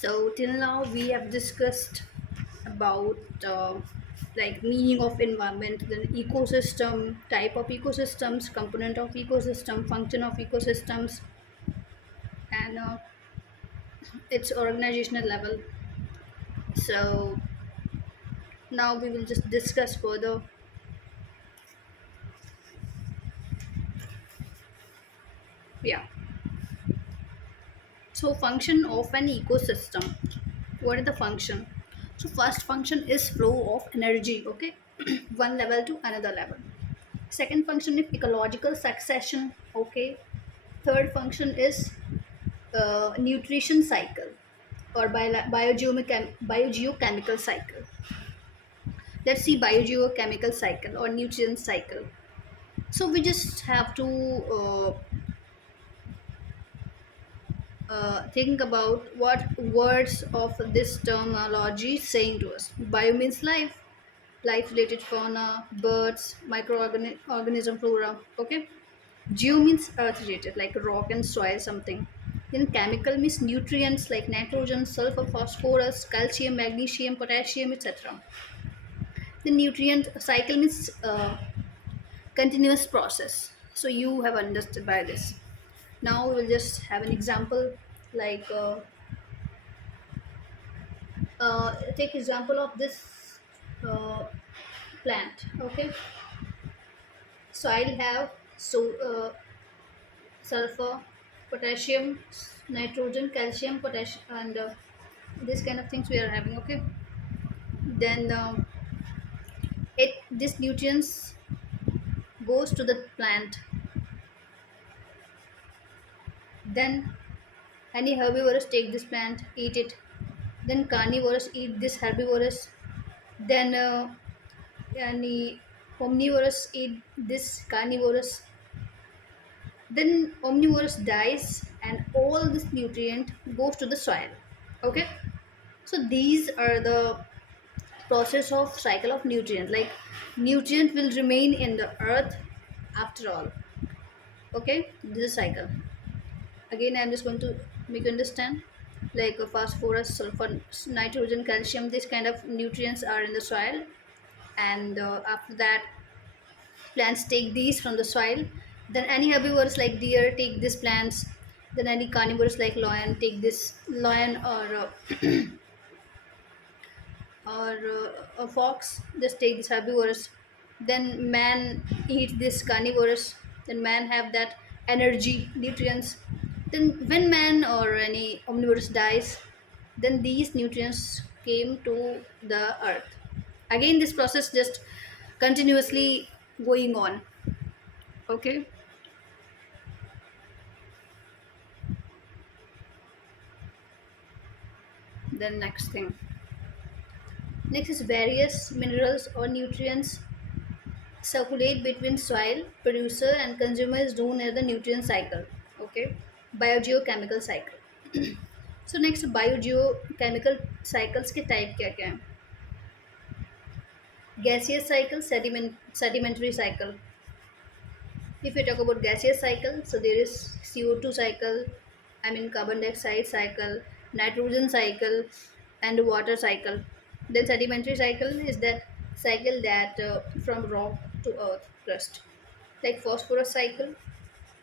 So till now we have discussed about like meaning of environment, the ecosystem, type of ecosystems, component of ecosystem, function of ecosystems, and its organizational level. So now we will just discuss further. Yeah. So function of an ecosystem. What is the function? So first function is flow of energy. Okay, one level to another level. Second function is ecological succession. Okay. Third function is nutrition cycle or biogeochemical cycle. Let's see biogeochemical cycle or nutrient cycle. So we just have to think about what words of this terminology saying to us. Bio means life, life related fauna, birds, microorganism flora. Okay. Geo means earth related, like rock and soil, something. Then chemical means nutrients like nitrogen, sulfur, phosphorus, calcium, magnesium, potassium, etc. The nutrient cycle means continuous process. So you have understood by this. Now we will just have an example, like take example of this uh, plant. Okay, so I'll have sulfur, potassium, nitrogen, calcium, potassium, and this kind of things we are having. Okay, then it this nutrients goes to the plant. Then any herbivorous take this plant, eat it. Then carnivorous eat this herbivorous. Then any omnivorous eat this carnivorous. Then omnivorous dies, and all this nutrient goes to the soil. Okay, so these are the process of cycle of nutrient. Like nutrient will remain in the earth after all. Okay, this is cycle. Again, I'm just going to make you understand. Like phosphorus, sulfur, nitrogen, calcium, these kind of nutrients are in the soil, and after that plants take these from the soil. Then any herbivores like deer take these plants. Then any carnivores like lion take this lion, or a fox just take these herbivores. Then man eat this carnivores. Then man have that energy nutrients. Then when man or any omnivorous dies, then these nutrients came to the earth. Again this process just continuously going on. Okay. Then next thing, next is various minerals or nutrients circulate between soil producer and consumer is known as the nutrient cycle. Okay, biogeochemical cycle. So next biogeochemical cycles के type क्या क्या हैं? Gaseous cycle, sedimentary cycle. If we talk about gaseous cycle, so there is CO2 cycle, I mean carbon dioxide cycle, nitrogen cycle, and water cycle. Then sedimentary cycle is that cycle that from rock to earth crust, like phosphorus cycle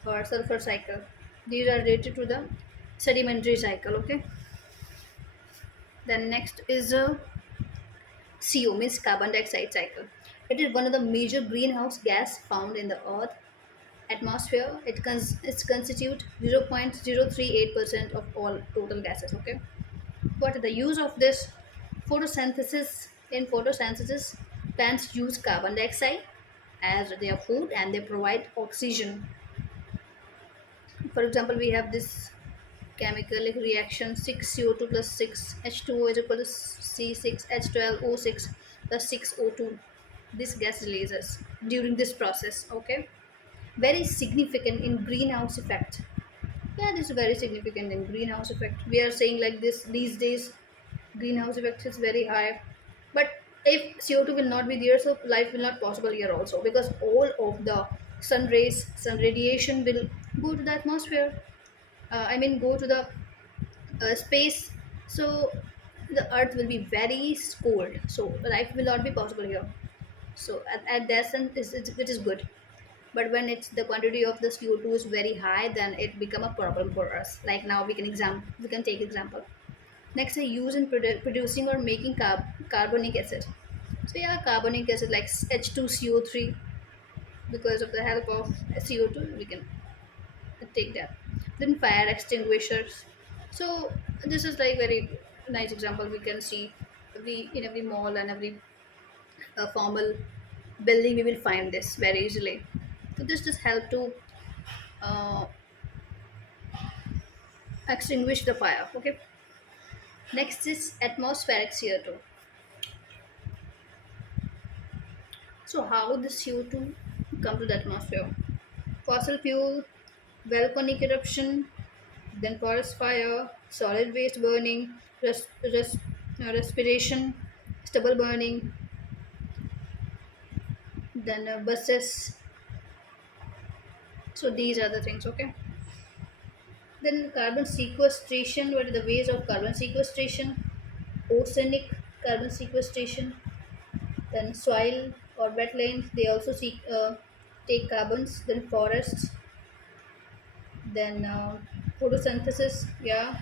or sulfur cycle. These are related to the sedimentary cycle. Okay. Then next is CO means carbon dioxide cycle. It is one of the major greenhouse gas found in the earth atmosphere. It constitute 0.038% of all total gases. Okay, what is the use of this? Photosynthesis. In photosynthesis, plants use carbon dioxide as their food, and they provide oxygen. For example, we have this chemical reaction 6 CO2 plus 6 H2O is equal to C6 H12O6 plus 6 O2. This gas releases during this process. Okay, very significant in greenhouse effect. Yeah, this is very significant in greenhouse effect. We are saying like this these days, greenhouse effect is very high. But if CO2 will not be there, so life will not possible here also, because all of the sun rays, sun radiation will go to the atmosphere. I mean, go to the space. So the earth will be very cold, so life will not be possible here. So at that sense it is good. But when it's the quantity of the CO2 is very high, then it become a problem for us. Like now we can take example. Next, I use in producing or making carbonic acid. So yeah, carbonic acid like H2CO3, because of the help of CO2 we can take that. Then fire extinguishers. So this is like very nice example we can see every mall and every formal building we will find this very easily. So this just help to uh, extinguish the fire. Okay. Next is atmospheric CO2. So how the CO2 come to the atmosphere? Fossil fuel, volcanic eruption, then forest fire, solid waste burning, respiration, stubble burning, then buses. So these are the things. Okay. Then carbon sequestration. What are the ways of carbon sequestration? Oceanic carbon sequestration. Then soil or wetlands. They also take carbons. Then forests. Then photosynthesis. Yeah.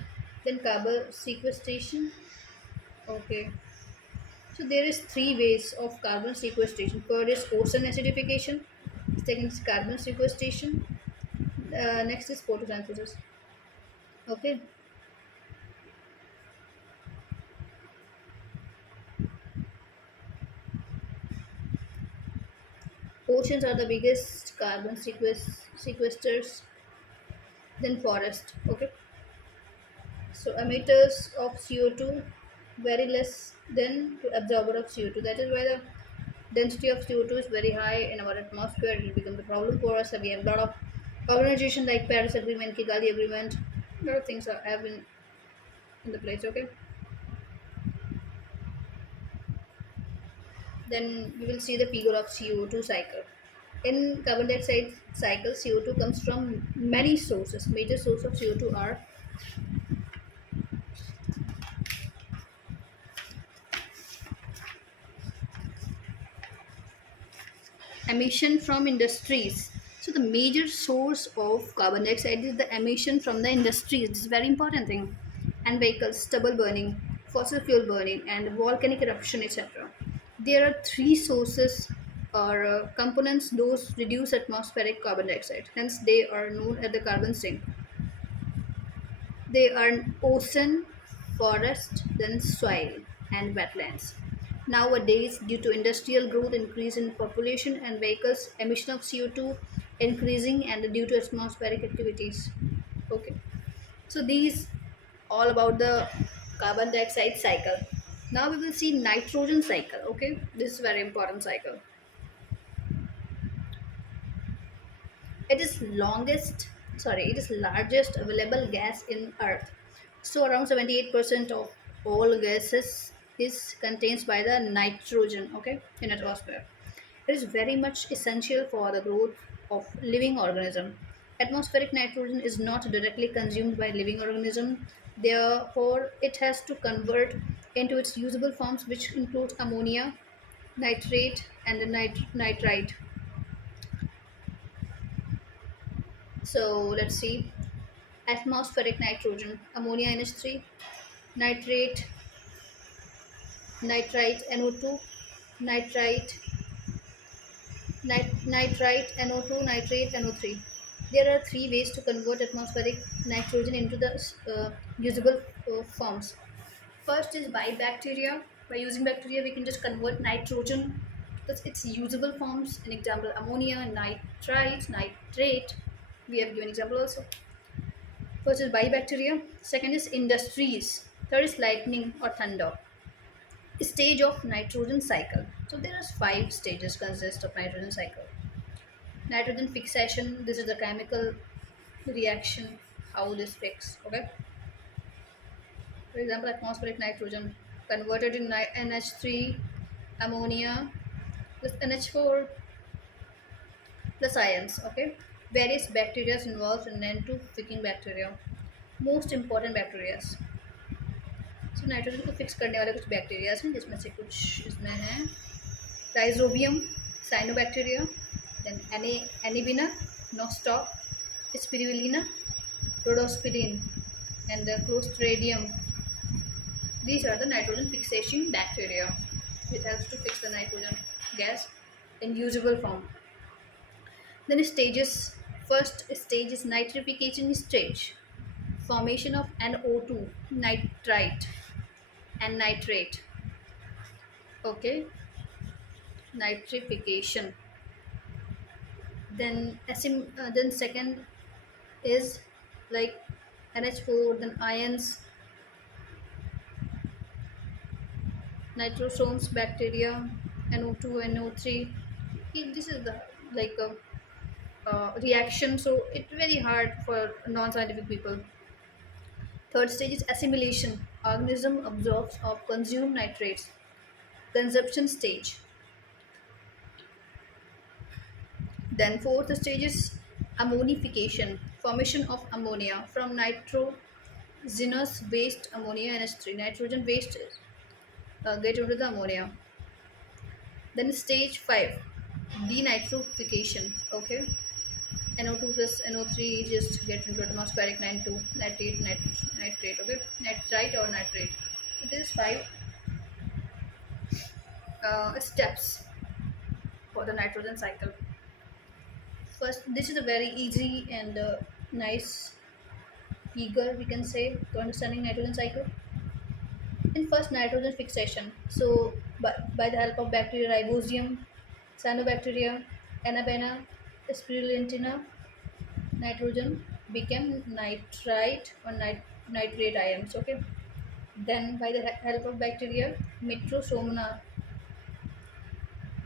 Then carbon sequestration. Okay. So there is three ways of carbon sequestration. First is ocean acidification. Second is carbon sequestration. Next is photosynthesis. Okay. Oceans are the biggest carbon sequesters. Then forest. Okay. So emitters of CO2 very less than to absorber of CO2. That is why the density of CO2 is very high in our atmosphere. It will become the problem for us. And we have a lot of organization like Paris Agreement, Kigali Agreement. A lot of things are have in the place. Okay. Then we will see the figure of CO2 cycle. In carbon dioxide cycle, CO2 comes from many sources. Major source of CO2 are emission from industries. So the major source of carbon dioxide is the emission from the industries. This is a very important thing. And vehicles, stubble burning, fossil fuel burning, and volcanic eruption, etc. There are three sources or components those reduce atmospheric carbon dioxide. Hence, they are known as the carbon sink. They are ocean, forest, then soil and wetlands. Nowadays, due to industrial growth, increase in population and vehicles, emission of CO2 increasing and due to atmospheric activities. Okay. So these all about the carbon dioxide cycle. Now we will see nitrogen cycle. Okay. This is very important cycle. It is largest available gas in Earth. So around 78% of all gases is contained by the nitrogen, okay, in atmosphere. It is very much essential for the growth of living organism. Atmospheric nitrogen is not directly consumed by living organism, therefore it has to convert into its usable forms, which includes ammonia, nitrate, and nitrite. So let's see. Atmospheric nitrogen, ammonia NH3, nitrate, nitrite NO2, nitrite, nitrite NO2, nitrate NO3. There are three ways to convert atmospheric nitrogen into the usable forms. First is by bacteria. By using bacteria, we can just convert nitrogen to its usable forms. An example: ammonia, nitrite, nitrate. We have given example also. First is by bacteria. Second is industries. Third is lightning or thunder. Stage of nitrogen cycle. So there are five stages consist of nitrogen cycle. Nitrogen fixation. This is the chemical reaction. How this fix. Okay. For example, atmospheric nitrogen converted in NH3, ammonia plus NH4 plus ions. Okay. Various bacteria involved in N2 fixing bacteria. Most important bacteria. Nitrogen को fix करने वाले कुछ bacteria हैं, जिसमें से कुछ इसमें हैं rhizobium, cyanobacteria, then anabaena, nostoc, spirulina, rhodospidin, and the clostridium. These are the nitrogen fixation bacteria. It helps to fix the nitrogen gas in usable form. Then stages. First stage is nitrification stage. Formation of NO2, nitrite and nitrate. Okay, nitrification. Then second is like NH4, then ions, nitrosomes, bacteria, NO2, NO3. This is the like a reaction, so it's very hard for non-scientific people. Third stage is assimilation. Organism absorbs or consume nitrates. Consumption stage. Then fourth stage is ammonification. Formation of ammonia from nitrogenous waste ammonia NH3. Nitrogen waste get into the ammonia. Then stage 5, denitrification. Okay, NO2 plus NO3 just get into atmospheric 9,2 nitrate. Okay, nitrite or nitrate. So this is 5 steps for the nitrogen cycle. First, this is a very easy and nice figure we can say to understanding nitrogen cycle. In first, nitrogen fixation. So by the help of bacteria Ribosium, Cyanobacteria, Anabaena, Spirulentina, nitrogen became nitrite or nitrate ions. Okay. Then by the help of bacteria Mitrosomna,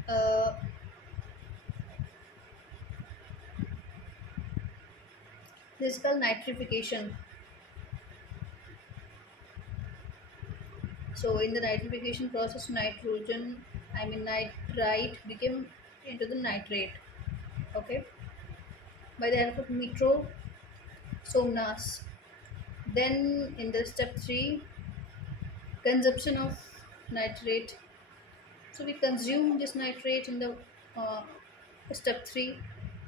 uh, this is called nitrification. So in the nitrification process, nitrite became into the nitrate. Okay, by the help of Mitrosomnas. Then in the step 3, consumption of nitrate. So we consume this nitrate in the uh, step 3.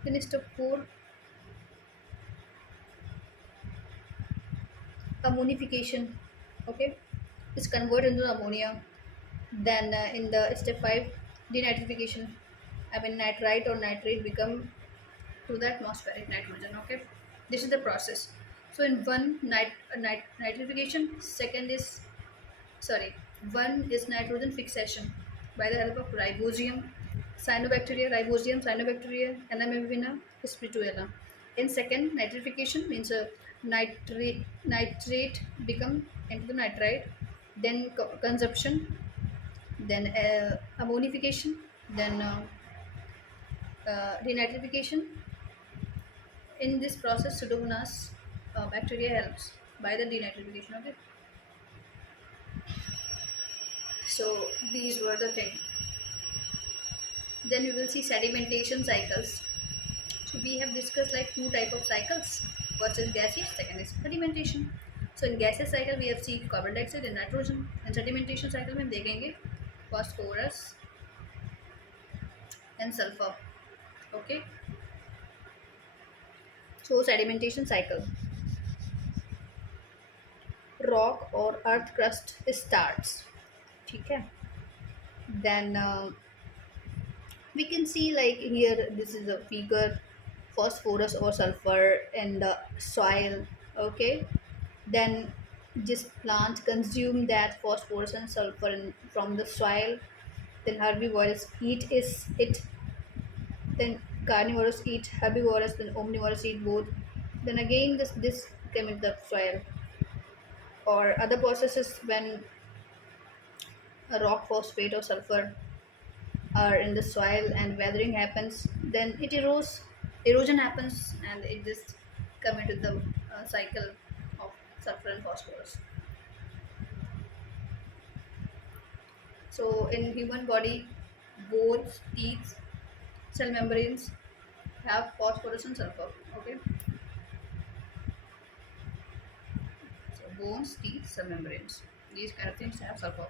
Then step 4, ammonification. Okay, it's converted into ammonia. Then in the step 5, denitrification. Nitrite or nitrate become to the atmospheric nitrogen. Okay, this is the process. So in one nitrification, second is sorry, one is nitrogen fixation by the help of cyanobacteria, Anabaena, Spirituella. In second, nitrification means nitrate become into the nitrite, then consumption, then ammonification, then denitrification. In this process, Pseudomonas bacteria helps by the denitrification. Okay, so these were the things. Then we will see sedimentation cycles. So we have discussed like two type of cycles. First is gaseous, second is sedimentation. So in gaseous cycle we have seen carbon dioxide and nitrogen. And sedimentation cycle में हम देखेंगे phosphorus and sulfur. Okay. So sedimentation cycle. Rock or earth crust starts. ठीक है. Then we can see like here this is a figure, phosphorus or sulfur in the soil. Okay, then this plant consume that phosphorus and sulfur from the soil, then herbivores eat is it, then carnivores eat herbivores, then omnivores eat both, then again this came in the soil. Or other processes, when a rock phosphate or sulfur are in the soil and weathering happens, then erosion happens, and it just come into the cycle of sulfur and phosphorus. So in human body, bones, teeth, cell membranes have phosphorus and sulfur. Okay, so bones, teeth, cell membranes. These kind of things have sulfur.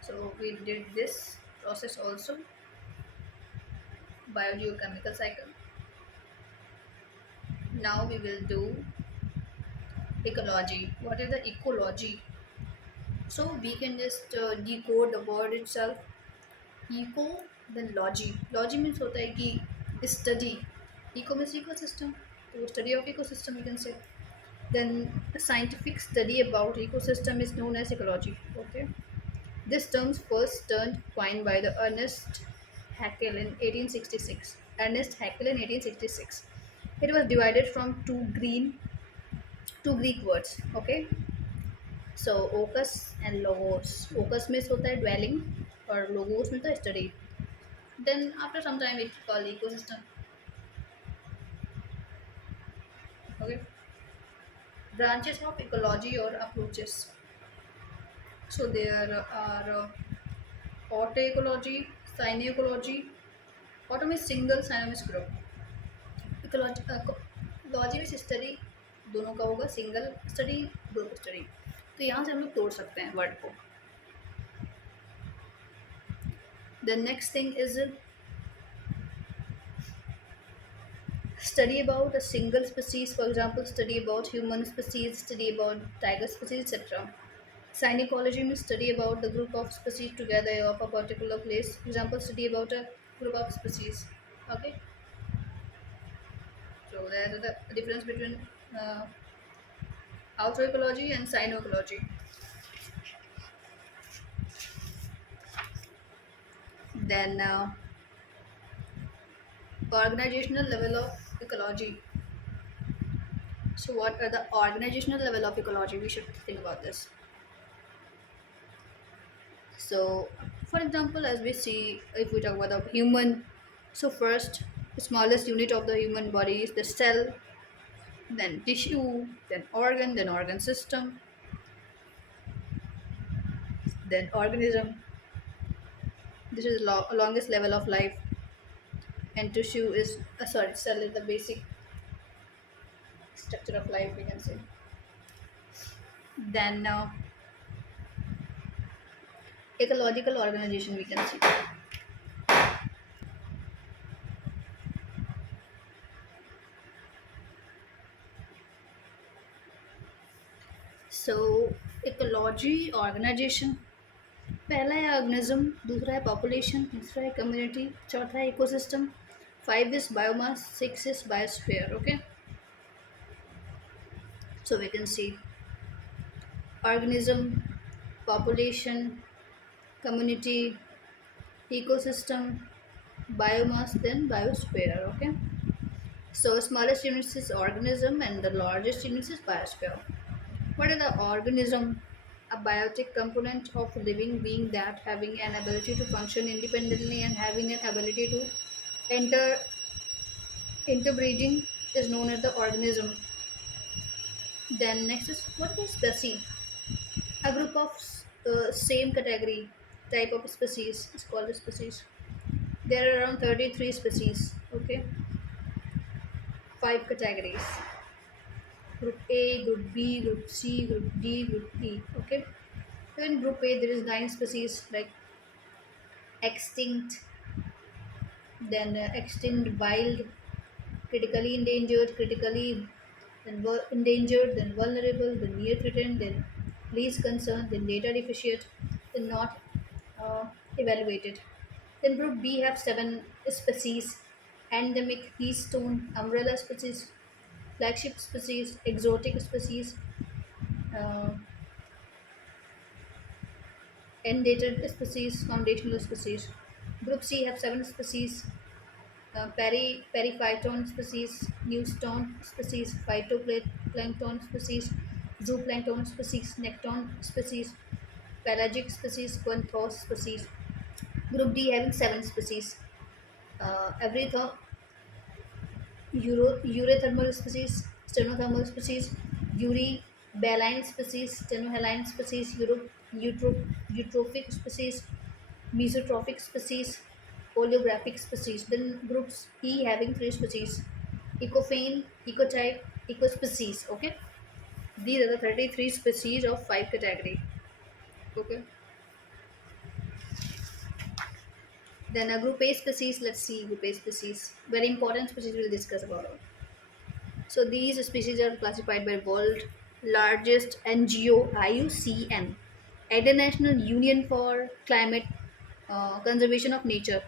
So we did this process also, biogeochemical cycle. Now we will do ecology. What is the ecology? So we can just decode the word itself. Eco, then logy. Logy means होता है कि study. Eco means ecosystem. So study of ecosystem you can say. Then a scientific study about ecosystem is known as ecology. Okay. This term first turned coined by the Ernest Haeckel in 1866. Ernest Haeckel in 1866. It was divided from two Greek words. Okay. So ocus and logos. Ocus means होता है dwelling और logos means the study. Then after some time it's called ecosystem. Okay. Branches of ecology or approaches. So there are autoecology, syneecology. Auto means single, syno means group. Ecology, ecology means study दोनों का होगा single study group study. तो यहाँ से हम लोग तोड़ सकते हैं वर्ड को. The next thing is study about a single species, for example, study about human species, study about tiger species, etc. Synecology means study about the group of species together of a particular place. Example, study about a group of species. Okay, so there's the difference between uh, autoecology and synecology. Then organizational level of ecology. So what are the organizational level of ecology? We should think about this. So, for example, as we see, if we talk about the human, so first, the smallest unit of the human body is the cell, then tissue, then organ system, then organism. This is the longest level of life, and tissue is sorry, cell is the basic structure of life. We can say. Then ecological organization we can see. So ecology organization. पहला है organism, दूसरा है population, तीसरा है community, चौथा है ecosystem, 5 is biomass, 6 is biosphere. Okay, so we can see organism, population, community, ecosystem, biomass, then biosphere. Okay, so smallest unit is organism and the largest unit is biosphere. What is the organism? A biotic component of living being that having an ability to function independently and having an ability to enter interbreeding is known as the organism. Then next is what is species? A group of same category type of species is called a species. There are around 33 species. Okay, 5 categories: group A, group B, group C, group D, group E. Okay, so in group A there is 9 species like extinct, then extinct, wild, critically endangered, critically endangered, then vulnerable, then near threatened, then least concerned, then data deficient, then not evaluated. Then group B have 7 species: endemic, keystone, umbrella species, flagship species, exotic species, uh, endangered species, foundational species. Group C have 7 species: periphyton species, newstone species, phytoplankton species, zooplankton species, nekton species, pelagic species, Quanthos species. Group D having 7 species: everytho, urothermal species, stenothermal species, uri, baleen species, stenohaline species, eutrophic species, mesotrophic species, oleographic species. Then groups E having 3 species: ecophane, ecotype, ecospecies. Okay. These are the 33 species of 5 category. Okay. Then a group A species, let's see group A species. Very important species we'll discuss about. So these species are classified by world largest NGO IUCN, International Union for Climate Conservation of Nature.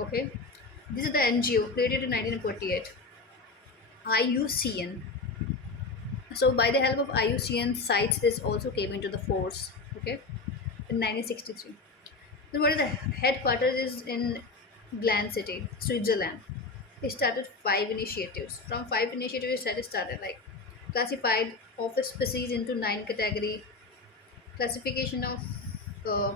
Okay, this is the NGO created in 1948. IUCN. So by the help of IUCN, CITES is also came into the force. Okay, in 1963. So what is the headquarters is in Gland City, Switzerland. He started 5 initiatives. From 5 initiatives, he started like classified office species into 9 category, classification of uh,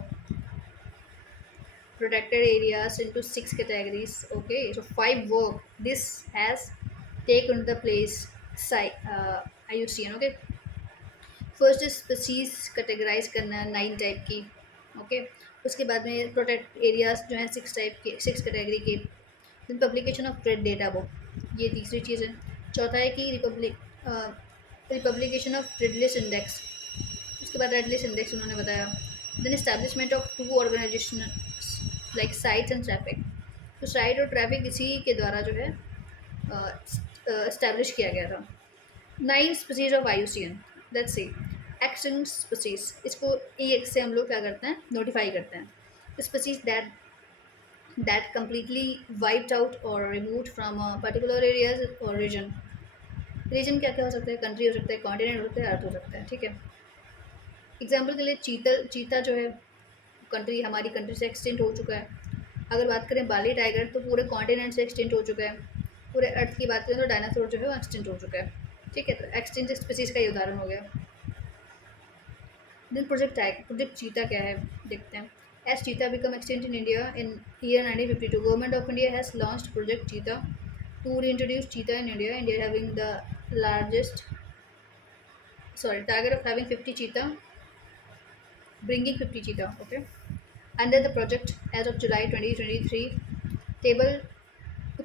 protected areas into 6 categories. Okay, so 5 work. This has taken the place IUCN. Okay, first species categorize करना है 9 type की. Okay, उसके बाद में protect areas जो हैं 6 type के, 6 category के. Then publication of trade data book, ये तीसरी चीज़ है. चौथा है कि रिपब्लिकेशन ऑफ रेडलिस्ट इंडेक्स. उसके बाद रेडलिस्ट इंडेक्स उन्होंने बताया. Then establishment of 2 organization like sites and traffic. तो साइट और ट्रैफिक इसी के द्वारा जो है इस्टेब्लिश किया गया था. 9 species of IUCN. Let's see extinct species. इसको EX से हम लोग क्या करते हैं, नोटिफाई करते हैं. Species that completely wiped out और रिमूव्ड फ्रॉम पर्टिकुलर एरियाज और रीजन. रीजन क्या क्या हो सकता है, कंट्री हो सकता है, कॉन्टिनेंट हो सकता है, अर्थ हो सकता है. ठीक है. एग्जाम्पल के लिए चीता जो है कंट्री, हमारी कंट्री से एक्सटेंट हो चुका है. अगर बात करें बाली टाइगर तो पूरे कॉन्टिनेंट से एक्सटेंट हो चुका है. पूरे अर्थ की बात करें तो डायनासोर जो है वो एक्सटेंट हो चुका है. ठीक है, तो एक्सटेंट स्पीसीज का ये उदाहरण हो गया. देन प्रोजेक्ट चीता क्या है देखते हैं. एज चीता become extinct in India in year 1952, government of India has launched project चीता to reintroduce cheetah in India. India having the largest, target of having 50 cheetah, bringing 50 cheetah. Okay, under the project as of July 2023, table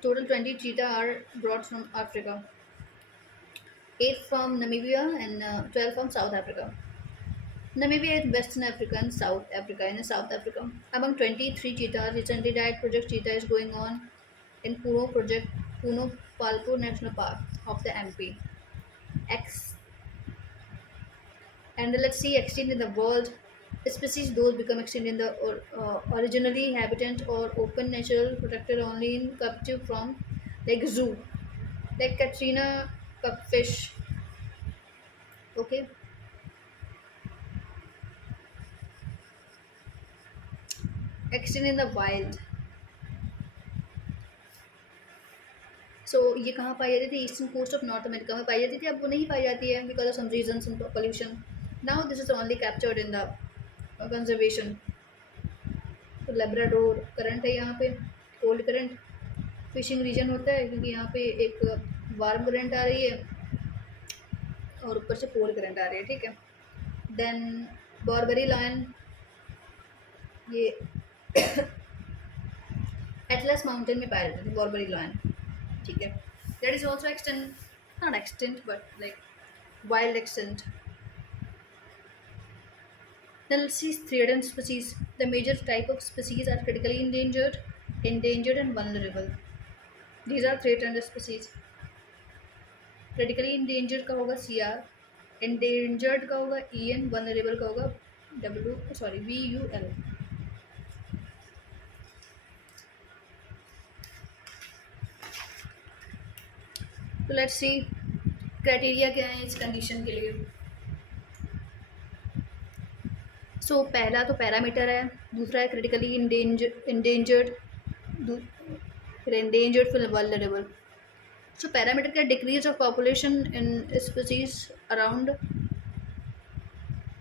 total 20 cheetah are brought from Africa, 8 from Namibia and 12 from South Africa. Namibia is Western Africa and South Africa. In South Africa, among 23 cheetahs, recently died Project Cheetah is going on in Puno Palpur National Park of the MP. X and let's see extinct in the world. Species those become extinct in the originally habitat or open natural protected only in captive from like zoo, like Katrina pupfish. Okay, extinct in the wild. So ये कहाँ पाई जाती थी, eastern coast of North America में पाई जाती थी. अब वो नहीं पाई जाती है because of some reason, pollution. Now this is only captured in the conservation. तो लेब्राडोर करंट है यहाँ पे, कोल्ड करंट. फिशिंग रीजन होता है क्योंकि यहाँ पे एक वार्म करंट आ रही है और ऊपर से कोल्ड करंट आ रही है. ठीक है. देन बॉर्बरी लायन, ये एटलस माउंटेन में पाए जाते थे बॉर्बरी लायन. ठीक है. That is also extent, not extent but like wild extent. Then let's see threatened species. The major type of species are critically endangered and vulnerable. These are threatened species. Critically endangered का होगा CR, endangered का होगा EN, vulnerable का होगा VUL. तो let's see criteria क्या है इस कंडीशन के लिए. सो पहला तो पैरामीटर है, दूसरा है क्रिटिकली इंडेंजर्ड, फिर endangered, फिर vulnerable. सो पैरामीटर क्या, decrease of population in species around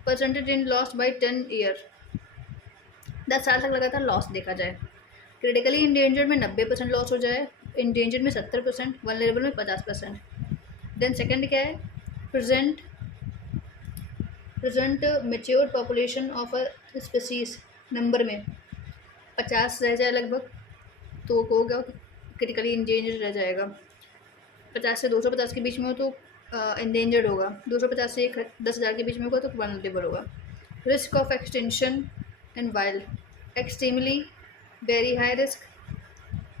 percentage in lost by 10 year. 10 साल तक लगातार लॉस देखा जाए. क्रिटिकली इंडेंजर्ड में 90% लॉस हो जाए, इंडेंजर्ड में 70%, वनरेबल में 50%. देन सेकंड क्या है, present mature population of a species number में 50 रह जाए लगभग, तो होगा क्रिटिकली इंडेंजर्ड रह जाएगा. 50 से 250 के बीच में हो तो इंडेंजर्ड होगा, 250 से 10,000 के बीच में होगा तो वल्नरेबल होगा। Risk of extension and wild extremely very high risk,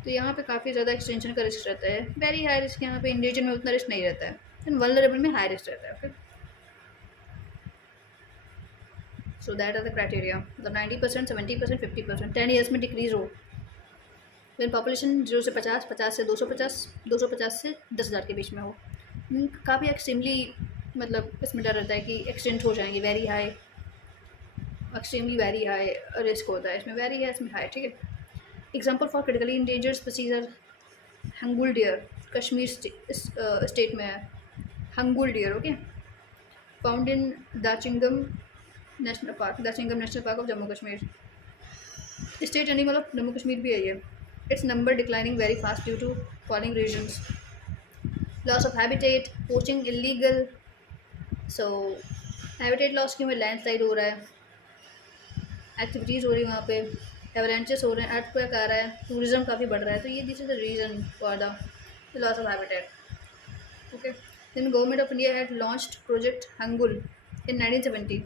तो यहाँ पे काफ़ी ज़्यादा एक्सटेंशन का रिस्क रहता है। वेरी हाई रिस्क यहाँ पे इंडेंजर में उतना रिस्क नहीं रहता है, एंड वल्नरेबल में हाई रिस्क रहता है। Okay, so that are the criteria. मतलब 90%, 70%, 50% 10 ईयर्स में डिक्रीज हो। देन पॉपुलेशन 0 से 50, 50 से 250, 250 से 10,000 के बीच में हो। काफ़ी एक्सट्रीमली मतलब इसमें डर रहता है कि एक्सटेंट हो जाएंगे, very high, extremely very high risk होता है इसमें, वेरी है इसमें हाई। ठीक है, example for critically endangered species are hangul deer, Kashmir state में है hangul deer. Okay, found in Dachigam national park, Dachigam national park of Jammu Kashmir. State animal of Jammu Kashmir भी है ये। It's number declining very fast due to falling reasons, loss of habitat, poaching illegal. So habitat loss क्यों है? Landslide हो रहा है, एक्टिविटीज़ हो रही है वहाँ पे, एवरेंचेस हो रहे हैं, अर्थक्वेक आ रहा है, टूरिज्म काफ़ी बढ़ रहा है, तो ये this is the reason for the loss of habitat. Okay, then government of India had launched project hangul in 1970,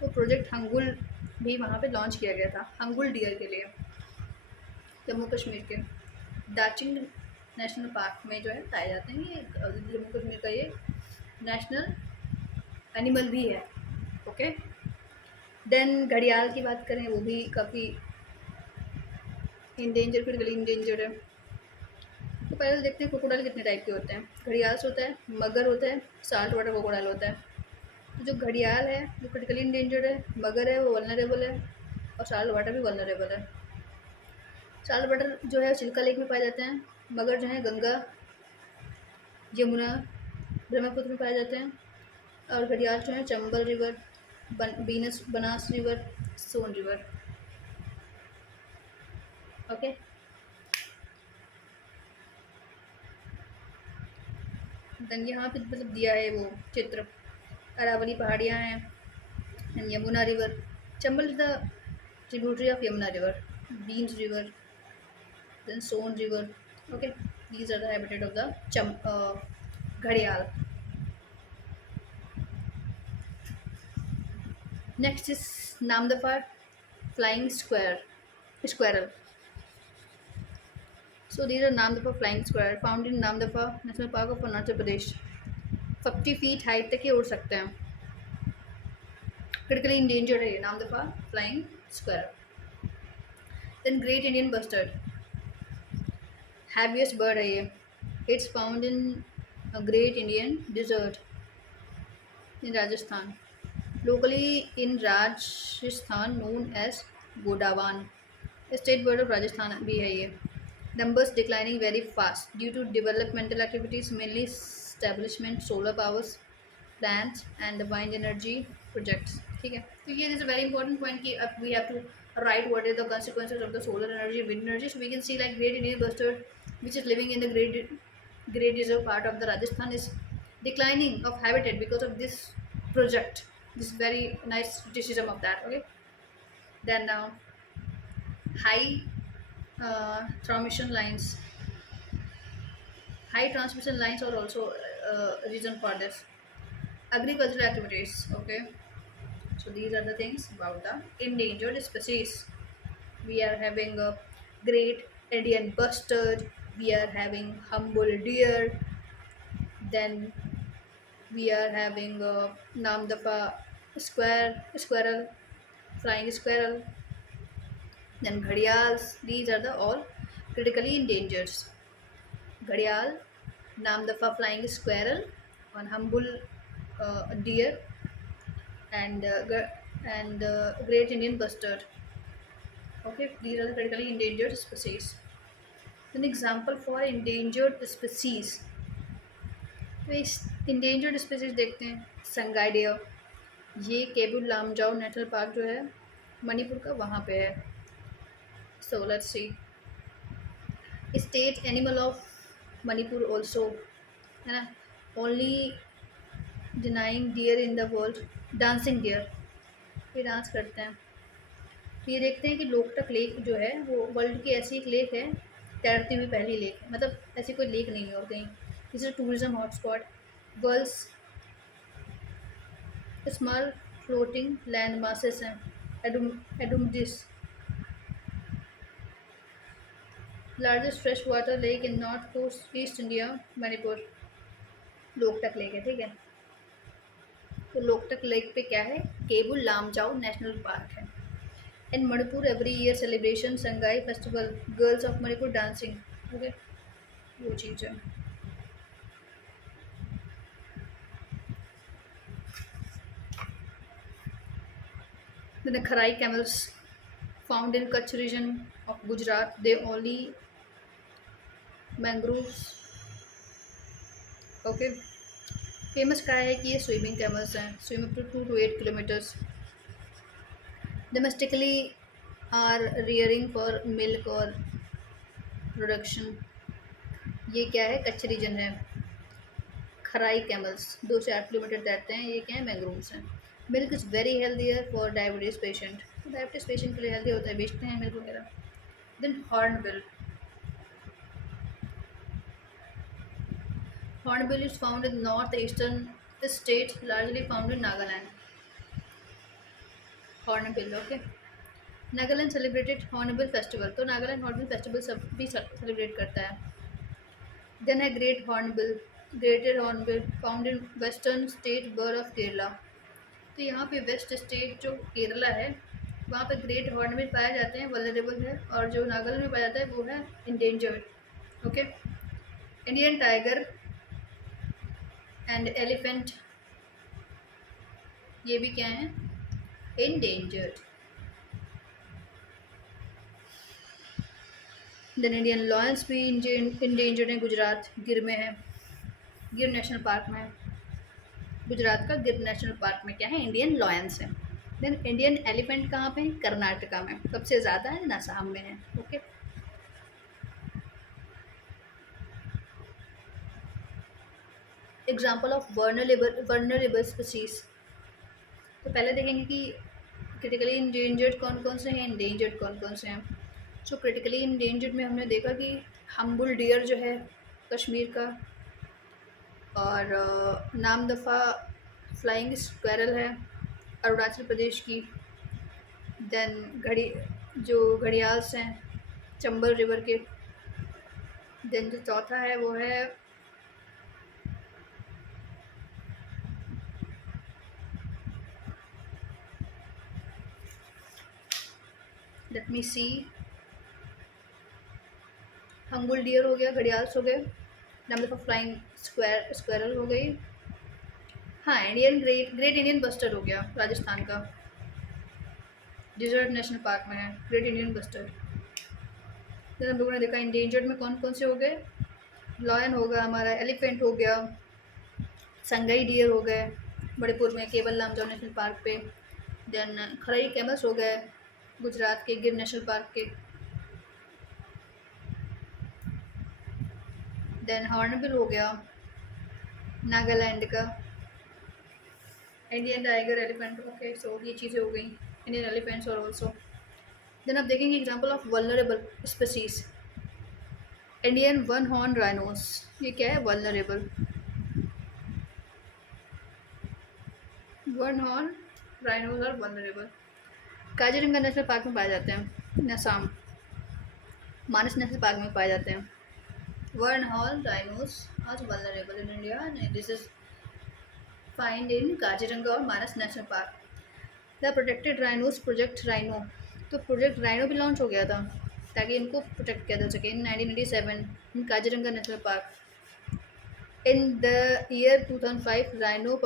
तो प्रोजेक्ट हंगुल भी वहाँ पे लॉन्च किया गया था हंगुल डियर के लिए, जम्मू कश्मीर के दाचिंग नेशनल पार्क में जो है पाए जाते हैं। ये जम्मू कश्मीर का ये नेशनल एनिमल भी है। ओके, देन घड़ियाल की बात करें, वो भी काफ़ी इंडेंजर, क्रिटिकली इंडेंजर्ड है। तो पहले देखते हैं क्रोकोडाइल कितने टाइप के होते हैं। घड़ियाल होता है, मगर होता है, साल्ट वाटर क्रोकोडाइल होता है। तो जो घड़ियाल है वो क्रिटिकली इंडेंजर्ड है, मगर है वो वल्नरेबल है, और साल्ट वाटर भी वल्नरेबल है। साल्ट वाटर जो है चिल्का लेक में पाए जाते हैं, मगर जो है गंगा, यमुना, ब्रह्मपुत्र में पाए जाते हैं, और घड़ियाल जो है चंबल रिवर, बनास रिवर, सोन रिवर। ओके, देन यहाँ पे मतलब दिया है वो चित्र, अरावली पहाड़ियाँ हैं, and Yamuna river, Chambal is the tributary of Yamuna river, Banas river, then Son river. Okay, these are the habitat of the घड़ियाल। Next is Namdapha flying squirrel. So these are Namdapha flying squirrel found in Namdapha National Park of Arunachal Pradesh. 50 feet height तक ये उड़ सकते हैं, critically endangered है ये Namdapha flying squirrel. Then great Indian bustard, heaviest bird है ये। It's found in great Indian desert in Rajasthan, locally in Rajasthan known as godawan, state bird of Rajasthan भी है ये। Numbers declining very fast due to developmental activities, mainly establishment, solar powers plants and wind energy projects. ठीक है, तो ये is a very important point कि अब we have to write what are the consequences of the solar energy, wind energy. So we can see like great Indian bustard, which is living in the great reserve part of the Rajasthan, is declining of habitat because of this project. This is very nice criticism of that. Okay, then now high transmission lines. High transmission lines are also a reason for this. Agricultural activities. Okay, so these are the things about the endangered species. We are having a great Indian bustard. We are having humble deer. Then we are having a Namdapha squirrel, flying squirrel. Then ghadials. These are the all critically endangered. Ghadial, Namdapha flying squirrel, one humble deer, and great Indian bustard. Okay, these are the critically endangered species. An example for endangered species. तो इस endangered species देखते हैं, Sangai deer, ये Keibul Lamjao national park जो है मणिपुर का वहाँ पे है। So let's see, state animal of Manipur also है ना, only dining deer in the world, dancing deer, ये डांस करते हैं। तो ये देखते हैं कि लोकटक लेक जो है वो वर्ल्ड की ऐसी एक लेक है, तैरती हुई पहली लेक है, मतलब ऐसी कोई लेक नहीं है और कहीं। This is tourism hotspot, world's small floating land masses हैं। एडुमडिस largest fresh water lake in north coast east India Manipur. Loktak lake है, ठीक है। तो लोकटक लेक पे क्या है, केबुल लामजाओ नेशनल पार्क है। In Manipur every year celebration Sangai festival girls of Manipur dancing. Okay, वो चीज़ है। Then the Kharai camels found in Kutch region of Gujarat, they only mangroves। Okay, famous क्या है कि ये स्विमिंग कैमल्स हैं, swim up to 2 to 8 kilometers। Domestically are rearing for milk और प्रोडक्शन। ये क्या है, कच्छ रीजन है। खराई कैमल्स 2 से 8 किलोमीटर तैरते हैं, ये क्या है, मैंग्रोव्स हैं। Milk is very healthier for diabetes patient, diabetes patient के लिए हेल्दी होता है, बेचते हैं मिल्क वगैरह। Then hornbill, hornbill is found in north eastern state, largely found in Nagaland. Hornbill, okay. Nagaland celebrated hornbill festival, तो नागालैंड हॉर्नबिल फेस्टिवल सब भी सेलिब्रेट करता है। देन है great hornbill, greated hornbill found in western state bird of Kerala. तो यहाँ पे waste state जो केरला है वहाँ पे ग्रेट हॉर्नबिल पाए जाते हैं, वल्नरेबल है। और जो नागालैंड में पाया जाता है वो है endangered. Okay, Indian tiger and elephant, ये भी क्या है, इंडेंजर्ड। देन इंडियन लॉयंस भी इंडेंजर्ड है, गुजरात गिर में है, गिर नेशनल पार्क में है। गुजरात का गिर नेशनल पार्क में क्या है, इंडियन लॉयंस है। देन इंडियन एलिफेंट कहाँ पे, कर्नाटका में, सबसे ज़्यादा है असम में है। Okay, example of vulnerable species. तो पहले देखेंगे कि क्रिटिकली इंडेंजर्ड कौन कौन से हैं, इंडेंजर्ड कौन कौन से हैं। सो क्रिटिकली इंडेंजर्ड में हमने देखा कि हम्बुल डियर जो है कश्मीर का, और नामदफ़ा फ्लाइंग स्क्वेरल है अरुणाचल प्रदेश की। देन घड़ियाल्स हैं चंबल रिवर के। देन जो चौथा है वो है लेट मी सी, हंगुल डियर हो गया, घड़ियाल्स हो गए, नामदफ़ा फ्लाइंग स्क्वेरल हो गई। हाँ, इंडियन ग्रेट इंडियन बस्टर्ड हो गया, राजस्थान का, डिजर्ट नेशनल पार्क में है ग्रेट इंडियन बस्टर्ड। फिर हम लोगों ने देखा इंडेंजर्ड में कौन कौन से हो गए, लॉयन हो गया हमारा, एलिफेंट हो गया, संगई डियर हो गए मणिपुर में केवल लामजाओ नेशनल पार्क पे। देन खरई कैमल्स हो गए गुजरात के गिर नेशनल पार्क के। देन हॉर्नबिल हो गया नागालैंड का, इंडियन टाइगर एलिफेंट। ओके, सो ये चीज़ें हो गई इंडियन एलिफेंट्स। और ऑल्सो देन आप देखेंगे example of vulnerable species, Indian one horn rhinos, ये क्या है, वल्नरेबल। वन हॉर्न राइनोस और वल्नरेबल काजीरंगा नेशनल पार्क में पाए जाते हैं, असम मानस नेशनल पार्क में पाए जाते हैं। One horn rhinos are vulnerable in India and this is find in Kaziranga और Manas national park. The protected rhinos project rhino, तो प्रोजेक्ट राइनो भी लॉन्च हो गया था ताकि इनको प्रोटेक्ट किया जा सके in 1987 in Kaziranga national park. In the year 2005, Rhino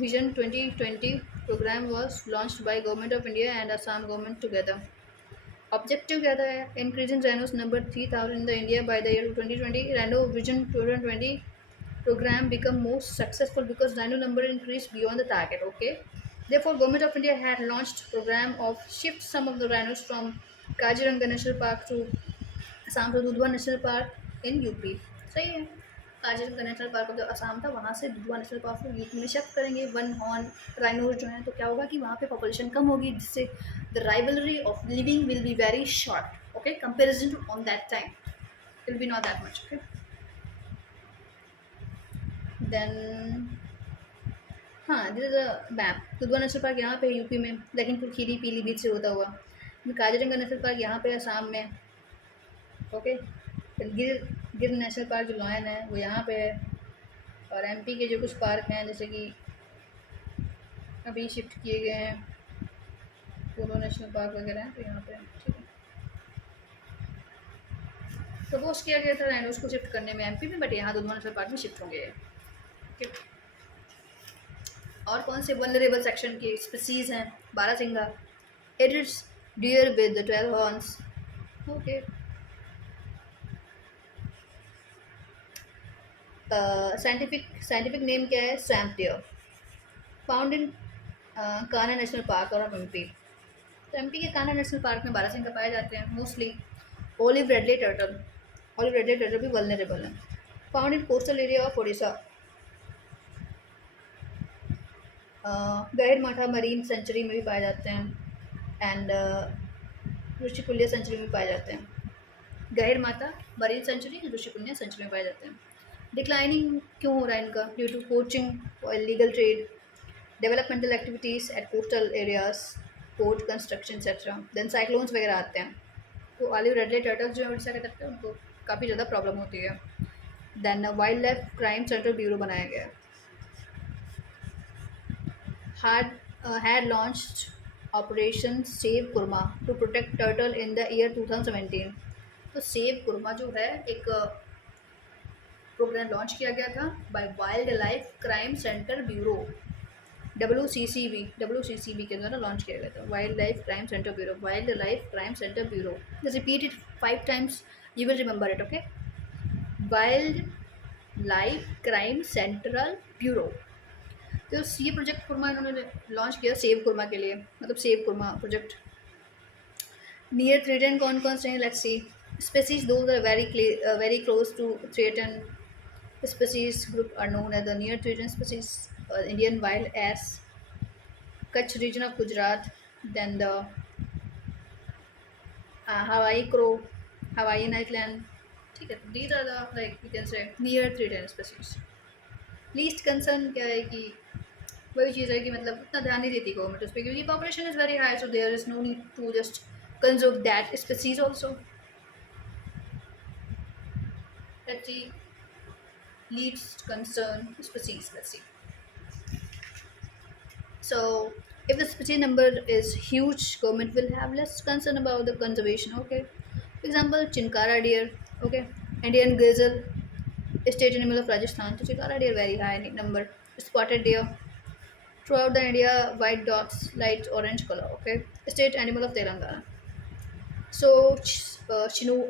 Vision 2020 program was launched by Government of India and Assam government together. Objective क्या था, increasing rhinos number 3,000 in the India by the year 2020. Rhino Vision 2020 program become most successful because rhino number increased beyond the target. Okay, therefore Government of India had launched program of shift some of the rhinos from Kaziranga National Park to Assam to Dudhwa National Park in UP. सही है, Kaziranga national park जो असम था वहाँ से Dudhwa national park को UP में shift करेंगे one horn rhinos जो हैं। तो क्या होगा कि वहाँ पे पॉपुलेशन कम होगी, जिससे the rivalry of living will be very short. Okay, comparison to on that time will be not that much. Okay, then हाँ, this is a map. Dudhwa national park यहाँ पे है यूपी में, लखीमपुर खीरी पीलीभीत से होता हुआ। काजीरंगा नेशनल पार्क यहाँ पे है असम में। ओके, फिर गिर नेशनल पार्क जो लॉयन है वो यहाँ पे है। और एमपी के जो कुछ पार्क हैं जैसे कि अभी शिफ्ट किए गए हैं, पोलो नेशनल पार्क वगैरह हैं तो यहाँ पे है, ठीक है। सपोज किया गया था राइनोस को शिफ्ट करने में एमपी में, बट यहाँ दुधवा नेशनल पार्क में शिफ्ट होंगे। ओके, और कौन से वल्नरेबल सेक्शन के स्पीसीज हैं? Barasingha, it is deer with the 12 horns. Okay, scientific name क्या है? Swamp deer, found in Kanha national park और एमपी। तो एमपी के कान्हा नेशनल पार्क में बारहसिंगा पाए जाते हैं mostly. Olive ridley turtle, olive ridley turtle भी वल्नरेबल है। Found in coastal area of Odisha. गैर माठा मरीन सेंचुरी में भी पाए जाते हैं एंड ऋषिकुल्य सेंचुरी में पाए जाते हैं। गैर माता मरीन सेंचुरी, ऋषिकुल्य सेंचुरी में पाए जाते हैं। डिक्लाइनिंग क्यों हो रहा है इनका? ड्यू टू पोचिंग और illegal trade, developmental activities at coastal areas, port construction etcetera. Then cyclones वगैरह आते हैं तो ऑलिव रेडले टर्टल्स जो उड़ीसा के तट पे उनको काफ़ी ज़्यादा प्रॉब्लम होती है। Then wildlife crime centre bureau बनाया गया है। had launched Operation Save Kurma to protect turtle in the year 2017। तो सेव कुरमा जो है एक प्रोग्राम लॉन्च किया गया था by wildlife crime centre bureau, WCCB के द्वारा लॉन्च किया गया था। Wildlife crime centre bureau, wildlife crime centre bureau. Repeat it 5 times, you will remember it, okay? Wildlife crime central bureau. तो ये project korma इन्होंने launch किया save korma के लिए, मतलब save Kurma project. Near threaten कौन कौन से हैं? Let's see. Species do are very close to threaten species group are known as the near threatened species, Indian wild ass, Kutch region of Gujarat, then the Hawaii crow, Hawaiian island, ठीक है। these are the like you can say near threatened species। Least concern क्या है कि वही चीज़ है कि मतलब उतना ध्यान नहीं देती गवर्नमेंट उस पर, क्योंकि population is very high, so there is no need to just conserve that species also. Let's see least concern species, let's see। So if the species number is huge, government will have less concern about the conservation, okay? For example, chinkara deer, okay, Indian gazelle, state animal of Rajasthan, so chinkara deer very high number। Spotted deer, throughout the India, white dots, light orange color, okay, state animal of Telangana। So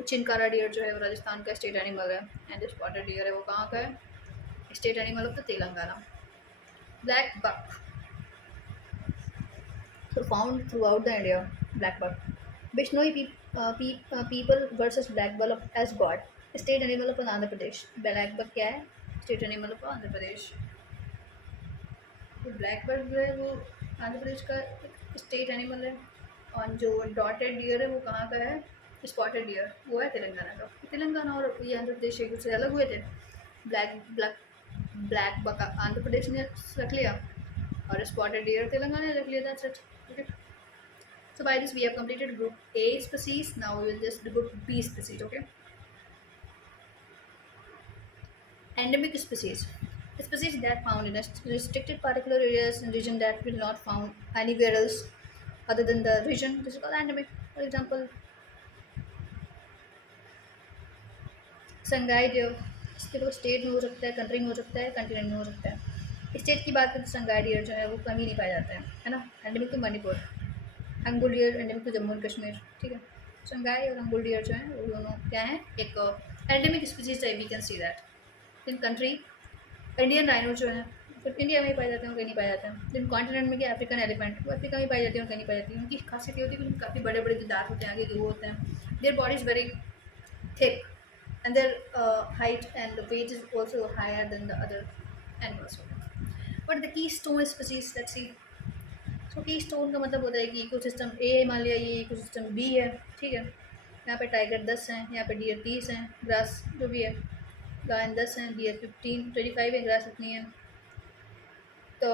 chinkara deer जो है वो राजस्थान का state animal है, and जो spotted deer है वो कहाँ का है? State animal of the Telangana. Black buck, so found throughout the India, black buck। Bishnoi people versus black bull of as god, state animal of Andhra Pradesh. Blackbuck क्या है? State animal of Andhra Pradesh. तो black buck जो है वो आंध्र प्रदेश का एक state animal है, और जो डॉटेड डियर है वो कहाँ का है? स्पॉटेड डियर वो है तेलंगाना का। तेलंगाना और ये आंध्र प्रदेश एक दूसरे अलग हुए थे। Black black black buck Andhra Pradesh ने रख लिया और spotted deer तेलंगाना ने रख लिया, that's it, okay? So by this we have completed group A species, now we will just do group B species, okay? Endemic species, species that found in a restricted particular areas and region that will not found anywhere else other than the region, this is called endemic। For example, Sangai deer, इसके तो state में हो सकता है, country में हो सकता है, कंटिनेंट में हो सकता है। स्टेट की बात करें तो संगाई डियर जो है वो कहीं नहीं पाया जाता है ना। एंडेमिक तो मणिपुर, अंगुल डियर एंडेमिक तो जम्मू एंड कश्मीर, ठीक है। संगाई और अंगुल डियर जो है वो दोनों क्या हैं? एक endemic species type, we can see that. In country Indian rhino जो है फिर इंडिया में ही पाए जाते हैं, कहीं नहीं पाए जाते हैं। लेकिन कॉन्टिनेंट में क्या? अफ्रीकन एलिफेंट, वो अफ्रीका में पाई जाती है और कहीं नहीं पाई जाती है। उनकी खासियत ये होती है कि काफ़ी बड़े बड़े जो दांत होते हैं आगे ग्रो होते हैं, their body is very thick and their height and weight is also higher than the other animals। But the keystone species, let's see। So keystone का मतलब होता है कि इकोसिस्टम A मान लिया, ये इकोसिस्टम B है, ठीक है। यहाँ पे टाइगर 10 हैं, यहाँ पे डियर 30 हैं, ग्रास जो भी है लाइन 10 हैं, डी 15 25 है, ग्रास इतनी है। तो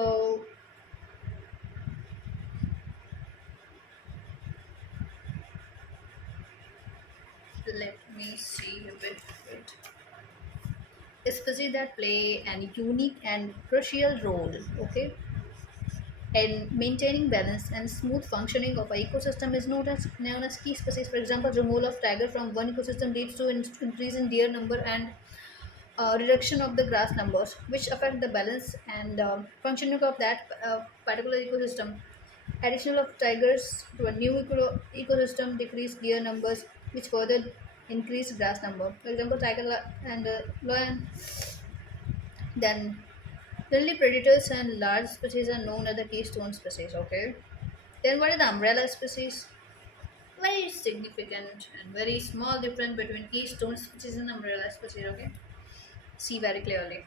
let me see a bit. Species that play an unique and crucial role, okay, in maintaining balance and smooth functioning of an ecosystem is known as key species. For example, removal of tiger from one ecosystem leads to increase in deer number and reduction of the grass numbers, which affect the balance and functioning of that particular ecosystem. Addition of tigers to a new ecosystem decrease deer numbers, which further increase grass number. For example, tiger and lion. Then, generally predators and large species are known as the keystone species. Okay. Then, what is the umbrella species? Very significant and very small difference between keystone species and umbrella species. Okay. See very clearly.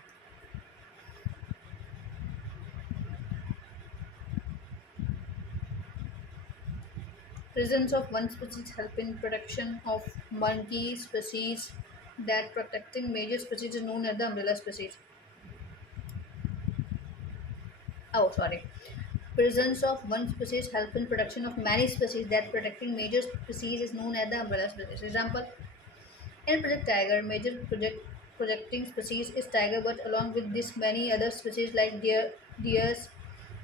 Presence of one species help in protection of monkey species. That protecting major species is known as the umbrella species. Oh, sorry. Presence of one species help in protection of many species. That protecting major species is known as the umbrella species. Example: in Project Tiger, major projecting species is tiger, but along with this, many other species like deers,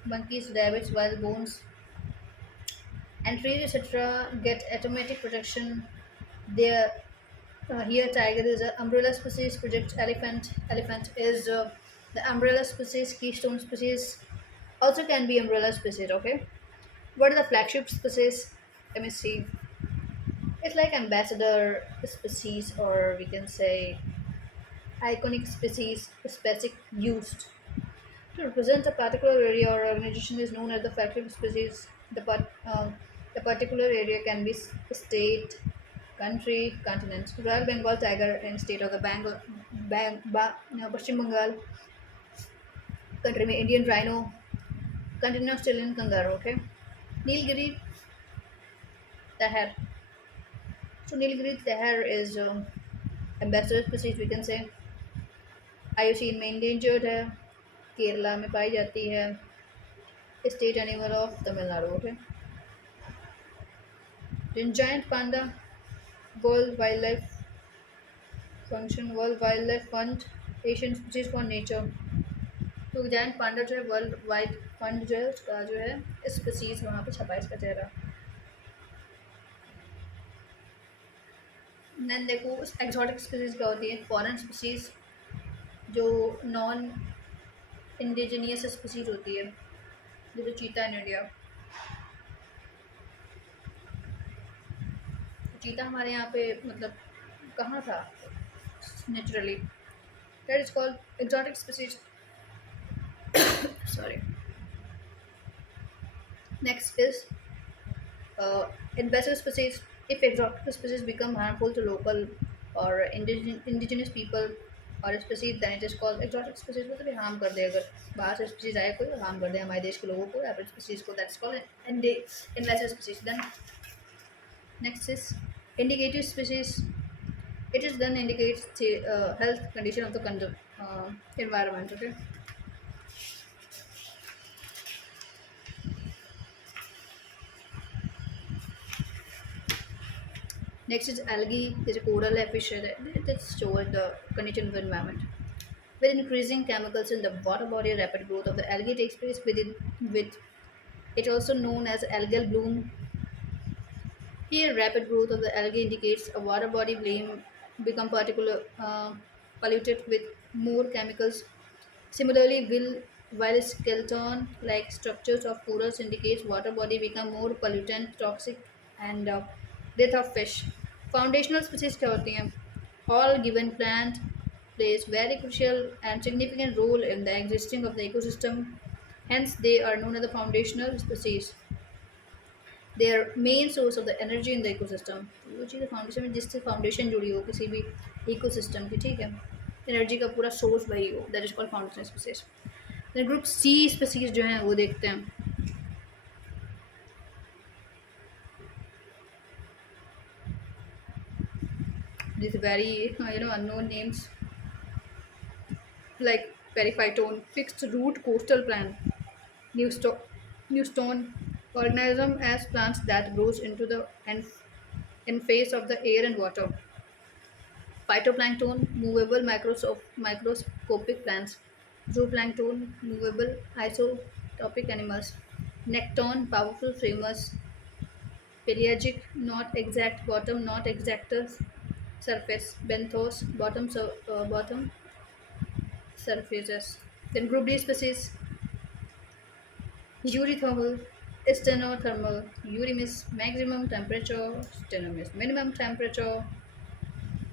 monkeys, rabbits, wild bones, and trees, etc., get automatic protection. There, here, tiger is an umbrella species. Project elephant. Elephant is the umbrella species. Keystone species also can be umbrella species. Okay. What are the flagship species? Let me see. It's like ambassador species, or we can say iconic species, specific used to represent a particular area or organization is known as the flagship species. The particular area can be state, country, continent. Royal Bengal tiger in state of the Pashchim Bengal country में Indian rhino, country में Australian kangaroo. Okay, Nilgiri tahar. So Nilgiri tahar is ambassador species. We can say IUCN में endangered है, केरला में पाई जाती है, state animal of Tamil Nadu. Okay, then giant panda, World Wildlife Fund, Asian Species for Nature. तो जैन पांडा जो है वर्ल्ड वाइड फंड जो है उसका जो है स्पीसीज वहाँ पे छपा है इसका चेहरा. देन देखो एक्सोटिक स्पीसीज क्या होती है. फॉरेन स्पीसीज जो नॉन इंडिजिनियस स्पीसीज होती है, जैसे चीता इन इंडिया. चीता हमारे यहाँ पे मतलब कहाँ था naturally. That is called exotic species. Sorry. Next is invasive species. If exotic species become harmful to local or indigenous people or species, then it is called exotic species. मतलब ये harm कर दे, अगर बाहर से species आए कोई harm कर दे हमारे देश के लोगों को या फिर species को, that's called invasive species. Then next is indicative species. It is then indicates the health condition of the environment. Okay. Next is algae. There's a coral fish that shows the condition of the environment. With increasing chemicals in the water body, rapid growth of the algae takes place with it also known as algal bloom. Here, rapid growth of the algae indicates a water body become polluted with more chemicals. Similarly, while skeleton-like structures of corals indicates water body become more pollutant, toxic, and death of fish. Foundational species क्या होती हैं? All given plant plays very crucial and significant role in the existing of the ecosystem. Hence, they are known as the foundational species. They are main source of the energy in the ecosystem. वो चीज़ foundation में जिससे foundation जुड़ी हो किसी भी ecosystem की, ठीक है, एनर्जी का पूरा सोर्स वही हो, that is called foundation species. Group C species जो हैं वो देखते हैं. These very unknown names. like periphyton, fixed root coastal plant, new, new stone organism as plants that grows into the in face of the air and water. Phytoplankton, movable microscopic plants. Zooplankton, movable isotopic animals. Necton, powerful swimmers. Pelagic, not exact bottom, not exact surface. Benthos, bottom surfaces. Then group D species: eurythermal, stenothermal. Eury means maximum temperature, steno means minimum temperature.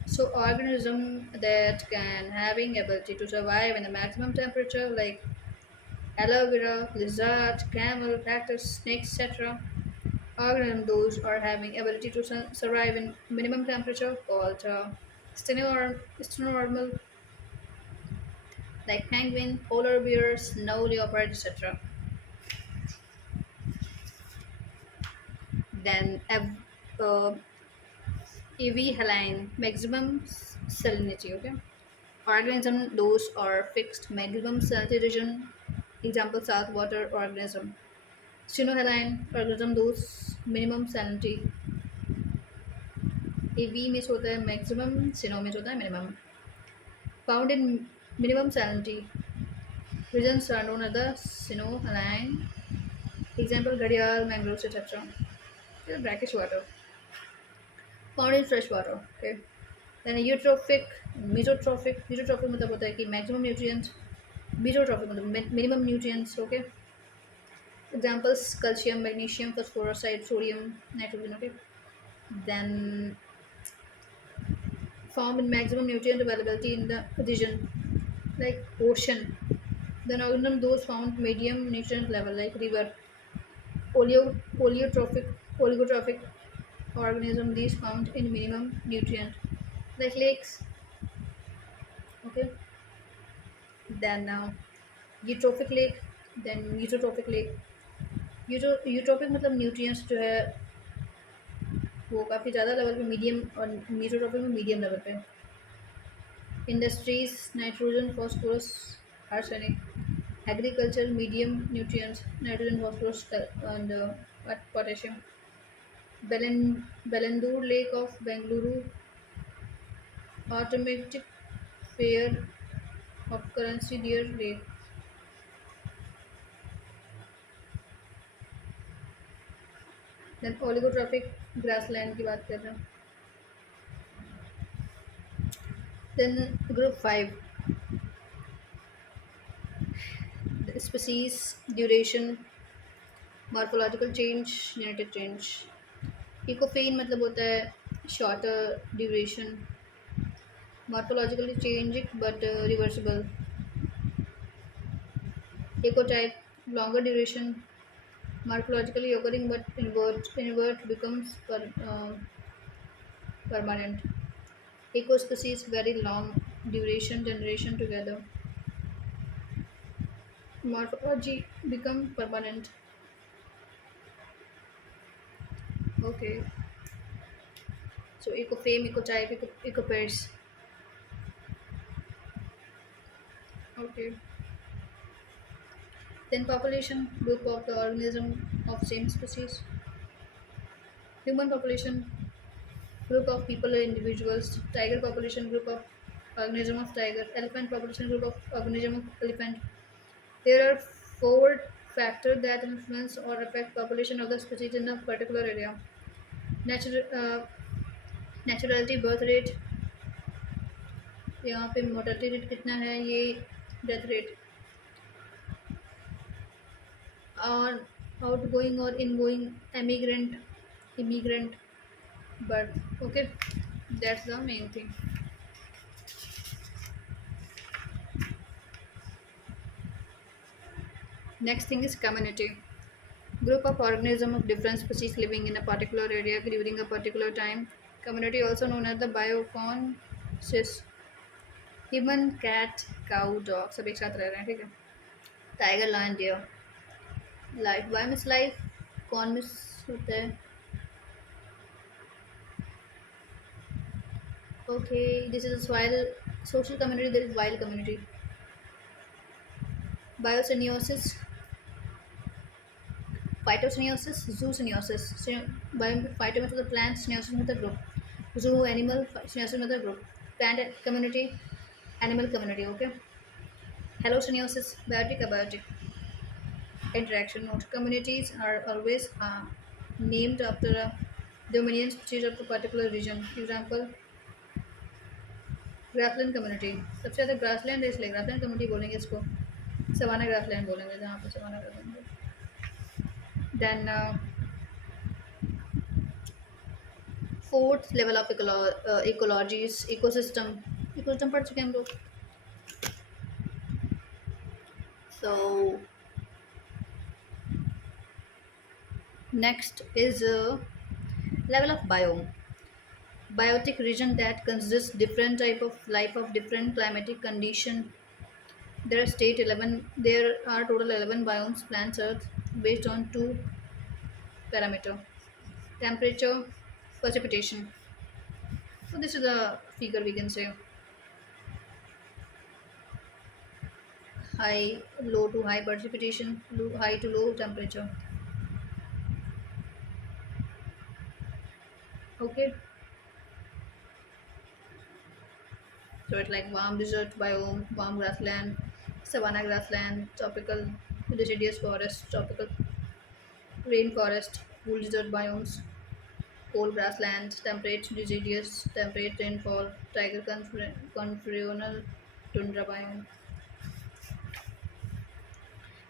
So organism that can having ability to survive in the maximum temperature, like aloe vera, lizard, camel, cactus, snakes, etc. Organism those are having ability to survive in minimum temperature called stenormal, like penguin, polar bear, snow leopard, etc. Then EV haline, maximum salinity. Okay, organism those are fixed maximum salinity region. Example: saltwater organism. Cyanohaline organism those minimum salinity. EV में होता है maximum, cyano में होता है minimum. Found in minimum salinity regions are known as the cyanohaline. Example: घड़ियाल, mangroves, etc. Brackish water. Found in fresh water. Okay. Then eutrophic, mesotrophic. Eutrophic मतलब होता है कि maximum nutrients. Mesotrophic मतलब minimum nutrients. Okay. Examples: calcium, magnesium, phosphorus, sodium, nitrogen. Okay. Then found in maximum nutrient availability in the region, like ocean. Then organism those found medium nutrient level, like river. Oleotrophic, oligotrophic organism these found in minimum nutrient, like lakes. Okay. Then now eutrophic lake, then mesotrophic lake. यूट्रोपिक मतलब nutrients जो है वो काफ़ी ज़्यादा level पे, medium, और मेसोट्रोपिक में medium level पे. Industries, nitrogen, phosphorus, arsenic. Agriculture, medium nutrients, nitrogen, phosphorus, and potassium. Belandur Lake of Bengaluru, automatic fair of currency deer lake. Then oligotrophic grassland की बात कर रहे हैं. Then group 5, species, duration, morphological change, genetic change. Ecophene मतलब होता है shorter duration, morphologically changing but reversible. Ecotype, longer duration, morphologically occurring but invert becomes permanent. Ecospecies, very long duration generation together. Morphology become permanent. Okay. So ecofame, ecotype, ecopairs. Okay. Then population, group of the organism of same species. Human population, group of people or individuals. Tiger population, group of organism of tiger. Elephant population, group of organism of elephant. There are four factors that influence or affect population of the species in a particular area. Natural naturality, birth rate, यहाँ पे mortality rate कितना है, ये death rate, और out going और in going immigrant birth. Okay, that's the main thing. Next thing is community. Group of organism of different species living in a particular area during a particular time. Community also known as the bioconsis. Human, cat, cow, dog सब एक साथ रह रहे हैं. ठीक है. Tiger, lion, deer. Life, why miss life, कौन miss होता है. Okay, this is wild social community, this is wild community. Biosynosis, phytosynosis, zoosynosis. Phyto मतलब plant, synosis मतलब group. Zoo animal, synosis मतलब group. Plant community, animal community. Okay. Hallucinosis, biotic, abiotic. Interaction note. Communities are always named after a dominant species of a particular region. Example, grassland community. सबसे ज़्यादा grassland है इसलिए grassland community बोलेंगे इसको. Savanna grassland बोलेंगे जहाँ पे savanna grassland. Then fourth level of ecologies ecosystem. Ecosystem पढ़ चुके हैं हम लोग. So next is level of biome. Biotic region that consists different type of life of different climatic condition. There are total 11 biomes plants earth based on two parameter: temperature, precipitation. So this is the figure we can say: high, low to high precipitation, high to low temperature. Okay, so it's like warm desert biome, warm grassland, savanna grassland, tropical deciduous forest, tropical rainforest, cool desert biomes, cold grasslands, temperate deciduous, temperate rainfall, tiger conferional tundra biome.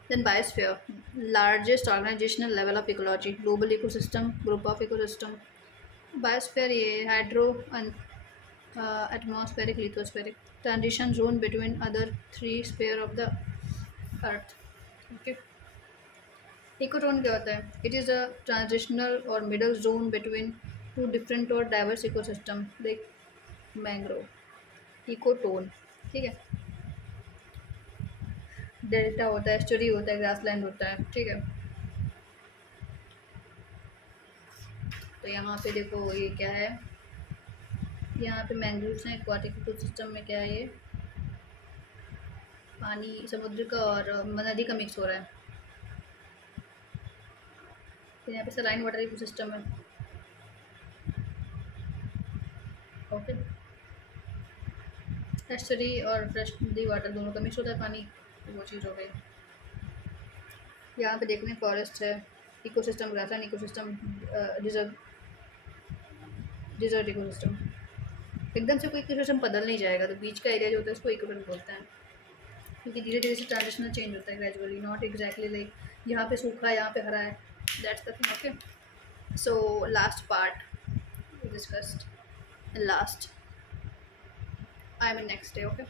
Then biosphere, largest organizational level of ecology, global ecosystem, group of ecosystem. Biosphere ये hydro and atmospheric, lithospheric, transition zone between other three sphere of the earth. Okay. Ecotone क्या होता है? It is a transitional or middle zone between two different or diverse ecosystem like mangrove. Ecotone. ठीक है. Delta होता है, एस्टरी होता है, grassland होता है. ठीक है. तो यहाँ पे देखो ये क्या है. यहाँ पे मैंग्रोव्स हैं. एक्वाटिक इकोसिस्टम में क्या है ये? पानी समुद्र का और नदी का मिक्स हो रहा है. फिर यहाँ पे सलाइन वाटर इकोसिस्टम है. ओके. एस्टरी और फ्रेश नदी वाटर दोनों का मिक्स होता है पानी. वो चीज़ हो गई. यहाँ पे देखने फॉरेस्ट है. Ecosystem grassland ecosystem, desert desert ecosystem. एकदम से कोई इकोसिस्टम बदल नहीं जाएगा. तो बीच का एरिया जो होता है उसको इकोटोन बोलते हैं, क्योंकि धीरे धीरे से ट्रांजिशनल चेंज होता है ग्रेजुअली. नॉट एग्जैक्टली लाइक यहाँ पे सूखा है यहाँ पे हरा है. That's the thing. Okay. So last part we discussed, and last I mean next day. Okay.